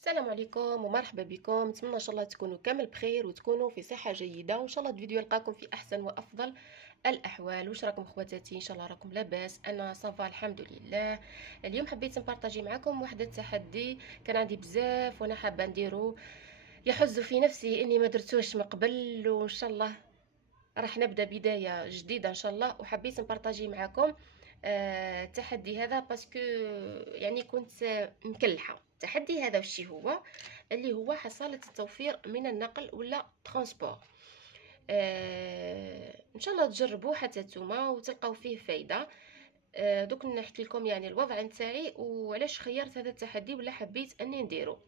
السلام عليكم ومرحبا بكم. نتمنى ان شاء الله تكونوا كامل بخير وتكونوا في صحه جيده، وان شاء الله الفيديو يلقاكم في احسن وافضل الاحوال. واش راكم خواتاتي؟ ان شاء الله راكم لاباس. انا صافا الحمد لله. اليوم حبيت نبارطاجي معكم واحد التحدي كان عندي بزاف وانا حابه نديرو. يحز في نفسي اني ما درتوش من قبل، وان شاء الله راح نبدا بدايه جديده ان شاء الله. وحبيت نبارطاجي معكم التحدي هذا باسكو يعني كنت مكلحه. التحدي هذا وشي هو؟ اللي هو حصالة التوفير من النقل ولا ترانسبور. ان شاء الله تجربوه حتى نتوما وتلقاو فيه فايده. دوك نحكي لكم يعني الوضع نتاعي وعلاش خيرت هذا التحدي ولا حبيت اني نديرو.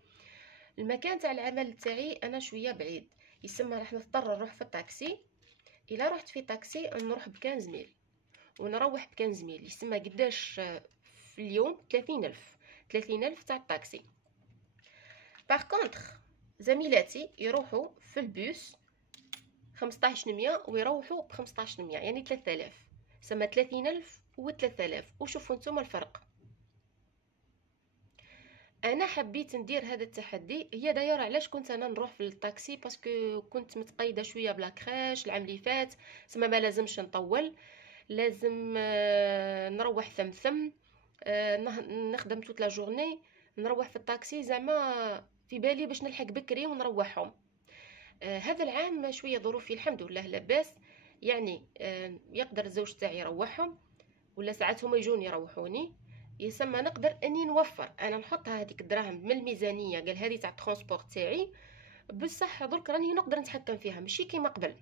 المكان تاع العمل تاعي انا شويه بعيد، يسمى راح نضطر نروح في الطاكسي. الا رحت في طاكسي نروح ب15 ميل ونروح ب15 ميل، يسمى قداش في اليوم؟ 30,000. 30,000 تاع الطاكسي. باغ كونطخ زميلاتي يروحوا في البوس 1500 ويروحوا ب 1500، يعني 3000. سما 30,000 و 3000. وشوفوا نتوما الفرق. انا حبيت ندير هذا التحدي. هي داير علاش كنت انا نروح في الطاكسي؟ باسكو كنت متقيده شويه بلا كراش العام اللي فات. سما ما لازمش نطول، لازم نروح ثم نخدم توت لا جورني، نروح في الطاكسي زعما في بالي باش نلحق بكري ونروحهم. هذا العام شويه ظروفي الحمد لله لاباس، يعني يقدر الزوج تاعي يروحهم ولا ساعات هما يجون يروحوني. يسمى نقدر اني نوفر، انا نحط هذيك الدراهم من الميزانيه، قال هذه تاع الترونسبور تاعي. بصح درك راني نقدر نتحكم فيها ماشي كيما قبل.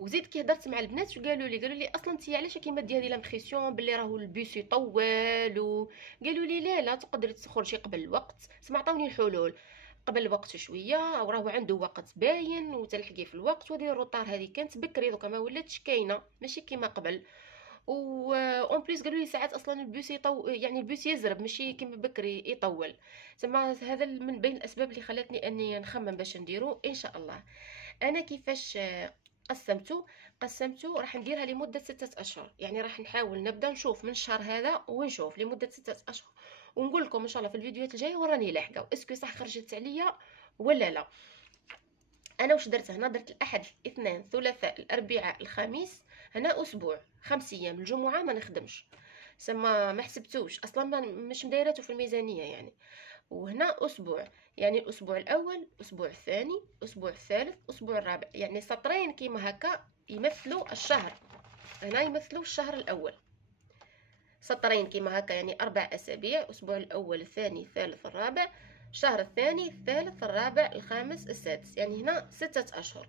وزيد كي هدرت مع البنات قالوا لي اصلا انت علاش كيما ديري هذه لامبرسيون باللي راهو البيس يطول، وقالوا لي لا تقدري تخرجي قبل الوقت. سمع عطاوني الحلول قبل الوقت شويه، او راهو عنده وقت باين وتلحقي في الوقت. وهذه الروطار هذه كانت بكري، دوكا ما ولاتش كاينه ماشي كيما قبل. و اون بليس قالوا لي ساعات اصلا البيس يعني البيس يزرب ماشي كيما بكري يطول. سما هذا من بين الاسباب اللي خلتني اني نخمم باش نديرو ان شاء الله. انا كيفاش قسمته راح نديرها لمده 6 اشهر، يعني راح نحاول نبدا نشوف من الشهر هذا ونشوف لمده 6 اشهر، ونقول لكم ان شاء الله في الفيديوهات الجايه وراني لاحقه اسكو صح خرجت عليا ولا لا. انا واش درت هنا؟ درت الاحد الاثنين الثلاثاء الاربعاء الخميس. هنا اسبوع 5 ايام، الجمعه ما نخدمش. سما ما حسبتوش اصلا، ما مش مدايرته في الميزانيه يعني. وهنا اسبوع، يعني الاسبوع الاول، الاسبوع الثاني، الاسبوع الثالث، الاسبوع الرابع، يعني سطرين كيما هكا يمثلوا الشهر. هنا يمثلوا الشهر الاول. سطرين كيما هكا يعني 4 اسابيع، الاسبوع الاول الثاني الثالث الرابع، الشهر الثاني الثالث الرابع الخامس السادس، يعني هنا 6 اشهر.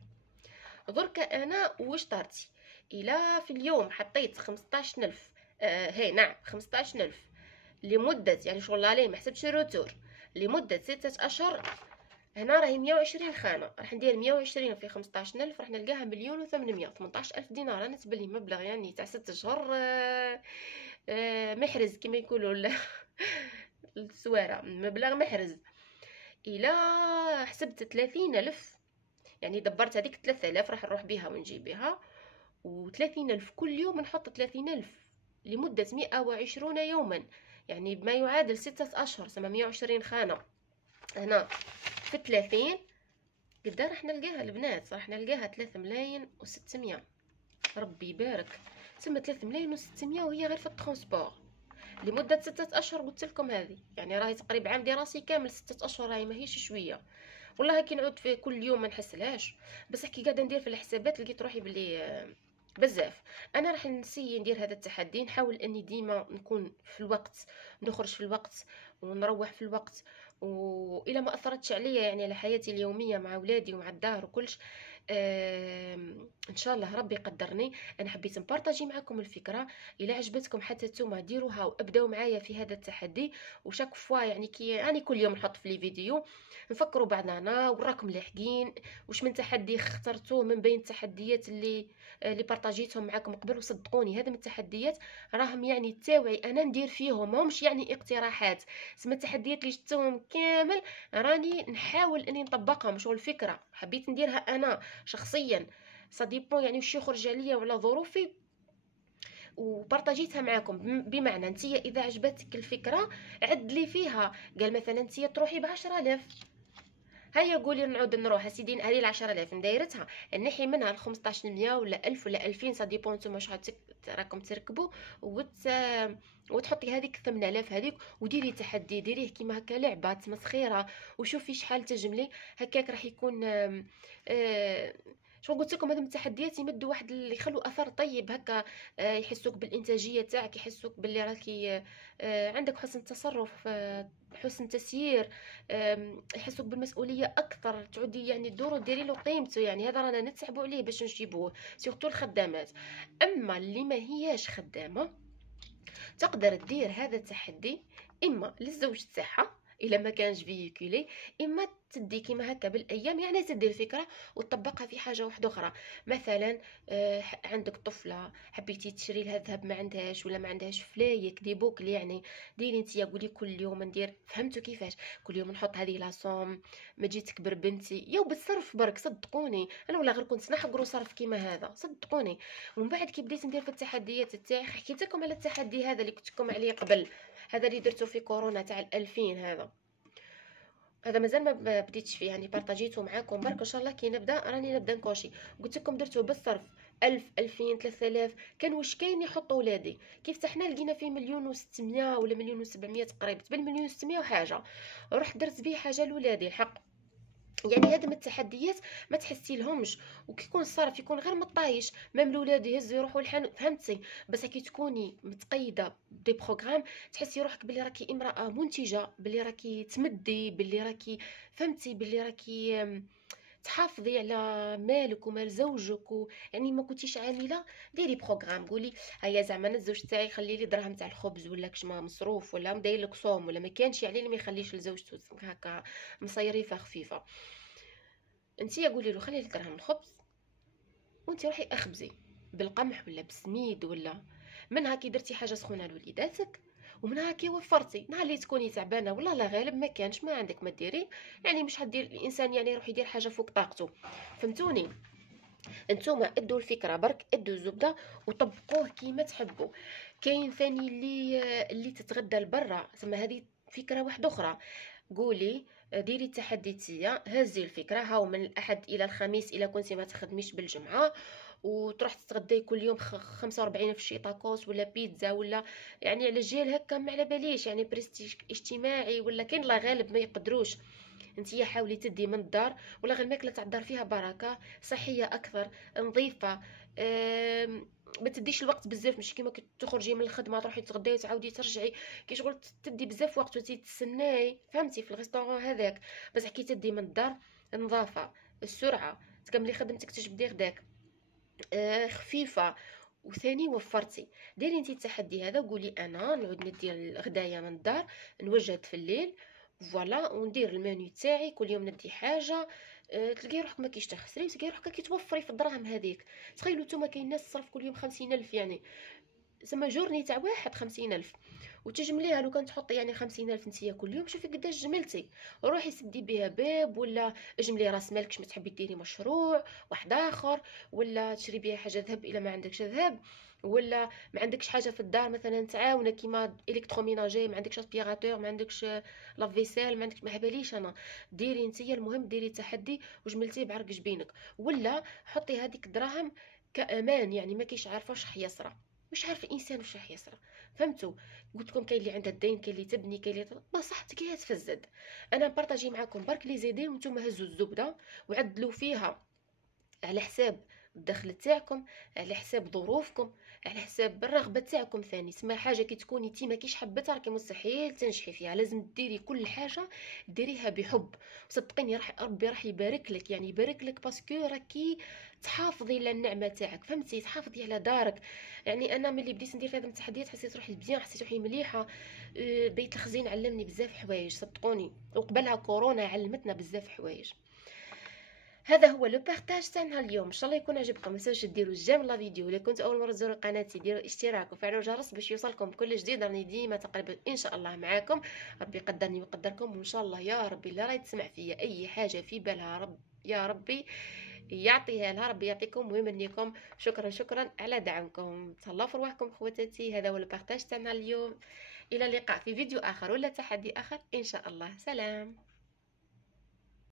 درك انا واش طارتي؟ الى في اليوم حطيت 15,000، هي نعم 15,000 لمدة، يعني شغل عليه ما حسبتش روتور، لمدة 6 اشهر. هنا راهي 120 خانة، راح ندير 120 في 15,000 راح نلقاها 1,800، 18,000 دينار. انا تبلي مبلغ يعني تاع 6 اشهر محرز كما يقولوا السوارة، مبلغ محرز. الى حسبت 30,000، يعني دبرت هذيك 3000 راح نروح بها ونجي بها، و30,000 كل يوم نحط 30,000 لمدة 120 يوما، يعني بما يعادل 6 اشهر. سما 120 خانة هنا في 30 قدا راح نلقاها البنات؟ راح نلقاها 3,600,000. ربي يبارك. تسمى 3,600,000 وهي غير في الترونسبور لمدة 6 اشهر. قلت لكم هذه يعني راهي تقريبا عام دراسي كامل. 6 اشهر راهي ماهيش شويه. والله كي نعود في كل يوم ما نحسلهاش، بس كي قاعده ندير في الحسابات لقيت روحي بلي بزاف. انا راح نسي ندير هذا التحدي، نحاول اني ديما نكون في الوقت، نخرج في الوقت ونروح في الوقت. والى ما اثرتش عليا يعني على حياتي اليوميه مع اولادي ومع الدار وكلش. ان شاء الله ربي يقدرني. انا حبيت نبارطاجي معكم الفكره. الى عجبتكم حتى نتوما ديروها وابداو معايا في هذا التحدي. وشاك فوا يعني كي يعني كل يوم نحط في لي فيديو نفكروا بعضنا وراكم لاحقين. واش من تحدي اخترتوه من بين التحديات اللي بارطاجيتهم معكم قبل؟ وصدقوني هذا من التحديات راهم يعني تاوعي انا ندير فيهم، ماهمش يعني اقتراحات. سما التحديات اللي شفتوهم كامل راني نحاول اني نطبقهم. شغل الفكره حبيت نديرها انا شخصيا، صديبون يعني وش يخرج عليا ولا ظروفي. وبارطاجيتها معاكم. بمعنى انت اذا عجبتك الفكره عد لي فيها، قال مثلا انت تروحي ب10000، هيا قولي نعود نروح سيدي هذه 10000 ندايرتها، نحي منها 1500 ولا 1000 ولا 2000 سا ديبون نتوما واش راكم تركبوا، وتحطي هذيك 8000 هذيك وديري تحدي، ديريه كيما هكا لعبه تمسخيره وشوفي شحال تجملي هكاك. راح يكون شو قلت لكم، هذو التحديات يمدوا واحد اللي يخلوا اثر طيب هكا، يحسوك بالانتاجيه تاعك، يحسوك باللي راكي عندك حسن تصرف، حسن تسيير، يحسوك بالمسؤوليه اكثر، تعودي يعني الدور ديري له قيمته. يعني هذا رانا نتعبوا عليه باش نجيبوه، سورتو الخدامات. اما اللي ما هياش خدامه تقدر تدير هذا التحدي اما للزوج تاعها الا ما كانش فيكولي، اما تدي كيما هكا بالايام، يعني تدي الفكره وتطبقها في حاجه واحده اخرى. مثلا عندك طفله حبيتي تشري لها ذهب ما عندهاش ولا ما عندهاش فلايك دي بوكل، يعني ديري انت قولي كل يوم ندير، فهمتوا كيفاش؟ كل يوم نحط هذه لاصوم، ما تجي تكبر بنتي يو بالصرف برك، صدقوني انا ولا غير كنت نحقروا صرف كيما هذا صدقوني. ومن بعد كي بديت ندير في التحديات تاعي، حكيت لكم على التحدي هذا اللي قلت لكم عليه قبل، هذا اللي درته في كورونا تاع 2000، هذا مازال ما بديتش فيه، يعني بارطاجيته معاكم برك ان شاء الله كي نبدا راني نبدا نكوشي. قلت لكم درته بالصرف 1000 2000 3000، كان واش كاين يحط ولادي، كي فتحنا لقينا فيه 1,600,000 ولا 1,700,000 تقريبا، تبان 1,600,000 وحاجه، رحت درت به حاجه لولادي الحق. يعني هذا من التحديات ما تحسي لهمش، وكيكون الصرف يكون غير مطايش، مام الاولاد يهزوا يروحوا الحانوت، فهمتي؟ بس كي تكوني متقيده بدي بروغرام تحسي روحك بلي راكي امراه منتجه، بلي راكي تمدي، بلي راكي فهمتي، بلي راكي تحافظي على مالك ومال زوجك يعني ما كنتيش عامله. ديري بروغرام، قولي هيا زعما انا الزوج تاعي خلي لي دراهم تاع الخبز ولا كشما مصروف ولا مداير لك صوم ولا ما كانش، يعني اللي ما يخليش لزوجته هكا مصيريفه خفيفه، انتي قولي له خلي لي دراهم الخبز وانتي روحي اخبزي بالقمح ولا بالسميد، ولا منها كي درتي حاجه سخونه لوليداتك، ومنها كي وفرتي نهار اللي تكوني تعبانه والله لا غالب ما كانش ما عندك ما ديري، يعني مش هدير الانسان يعني يروح يدير حاجه فوق طاقته، فهمتوني؟ انتوما ادوا الفكره برك، ادوا الزبده وطبقوه كيما تحبوا. كاين ثاني اللي تتغدى لبرا، ثم هذه فكره واحده اخرى. قولي ديري التحدي تيا، هزي الفكره هاو من الاحد الى الخميس الا كنتي ما تخدميش بالجمعه، وتروح تتغداي كل يوم 45 في شي طاكوس ولا بيتزا ولا يعني على جيل هكا ما على باليش، يعني بريستيج اجتماعي ولا كاين لا غالب ما يقدروش. انتي حاولي تدي من الدار، ولا غير الماكله تاع الدار فيها بركه، صحيه اكثر، نظيفه، ما تديش الوقت بزاف، مش كيما تخرجي من الخدمه تروحي تغداي وتعاودي ترجعي، كي شغل تدي بزاف وقت وتتسناي فهمتي في الريستورون هذاك. بس كي تدي من الدار، النظافه، السرعه، تكملي خدمتك تجبدي غداك، خفيفه، وثاني وفرتي. ديري انتي التحدي هذا، قولي انا نعود ندير الغدايه من الدار، نوجد في الليل فوالا، وندير المنيو تاعي كل يوم ندي حاجه، تلقاي روحك ما كيش تخسري، وتلقاي روحك كي توفري في الدراهم هذيك. تخيلوا نتوما كاين ناس تصرف كل يوم 50,000، يعني زعما جورني تاع واحد 50,000، وتجمليها لو كان تحطي يعني 50,000 نتيا كل يوم، شوفي قداش جملتي. روحي سدي بها باب، ولا اجملي راس مالك باش ما تحبي ديري مشروع واحد اخر، ولا تشري بها حاجه ذهب الا ما عندكش ذهب، ولا ما عندكش حاجه في الدار مثلا تعاونه كيما الكتروميناجي، ما عندكش اسبيراتور، ما عندكش لافيسيل، ما عندكش ما باليش انا، ديري نتيا المهم ديري تحدي وجملتيه بعرق جبينك، ولا حطي هذيك الدراهم كامان، يعني ما كيش عارفه واش راح يصرى، مش عارف الانسان واش راح يصرى، فهمتوا؟ قلت لكم كاين اللي عندها الدين، كاين اللي تبني، كاين اللي بصحتك هي تفزد. انا نبارطاجي معكم برك لي زيدين، وانتم هزوا الزبده وعدلوا فيها على حساب الدخل تاعكم، على حساب ظروفكم، على حساب الرغبه تاعكم. ثاني سما حاجه كي تكوني انت ما كيش حبتها راكي مستحيل تنجحي فيها، لازم ديري كل حاجه ديريها بحب، صدقيني راح ربي راح يبارك لك، يعني يبارك لك باسكو راكي تحافظي على النعمه تاعك، فهمتي؟ تحافظي على دارك. يعني انا ملي بديت ندير في هذه التحديات حسيت روحي بزيان، حسيت روحي مليحه. بيت الخزين علمني بزاف حوايج صدقوني، وقبلها كورونا علمتنا بزاف حوايج. هذا هو لو بارطاج تاعنا اليوم، ان شاء الله يكون عجبكم. ما تنساوش ديروا جيم لا فيديو، الا كنت اول مره تزوروا قناتي ديروا اشتراك وفعلوا الجرس باش يوصلكم كل جديد، راني ديما تقريبا ان شاء الله معاكم. ربي يقدرني ويقدركم، وان شاء الله يا ربي اللي راهي تسمع فيا اي حاجه في بالها رب يا ربي يعطيها لها، ربي يعطيكم ويمنيكم. شكرا شكرا على دعمكم، تهلاو في رواحكم خواتاتي. هذا هو البارتاج تاعنا اليوم، الى اللقاء في فيديو اخر ولا تحدي اخر ان شاء الله. سلام.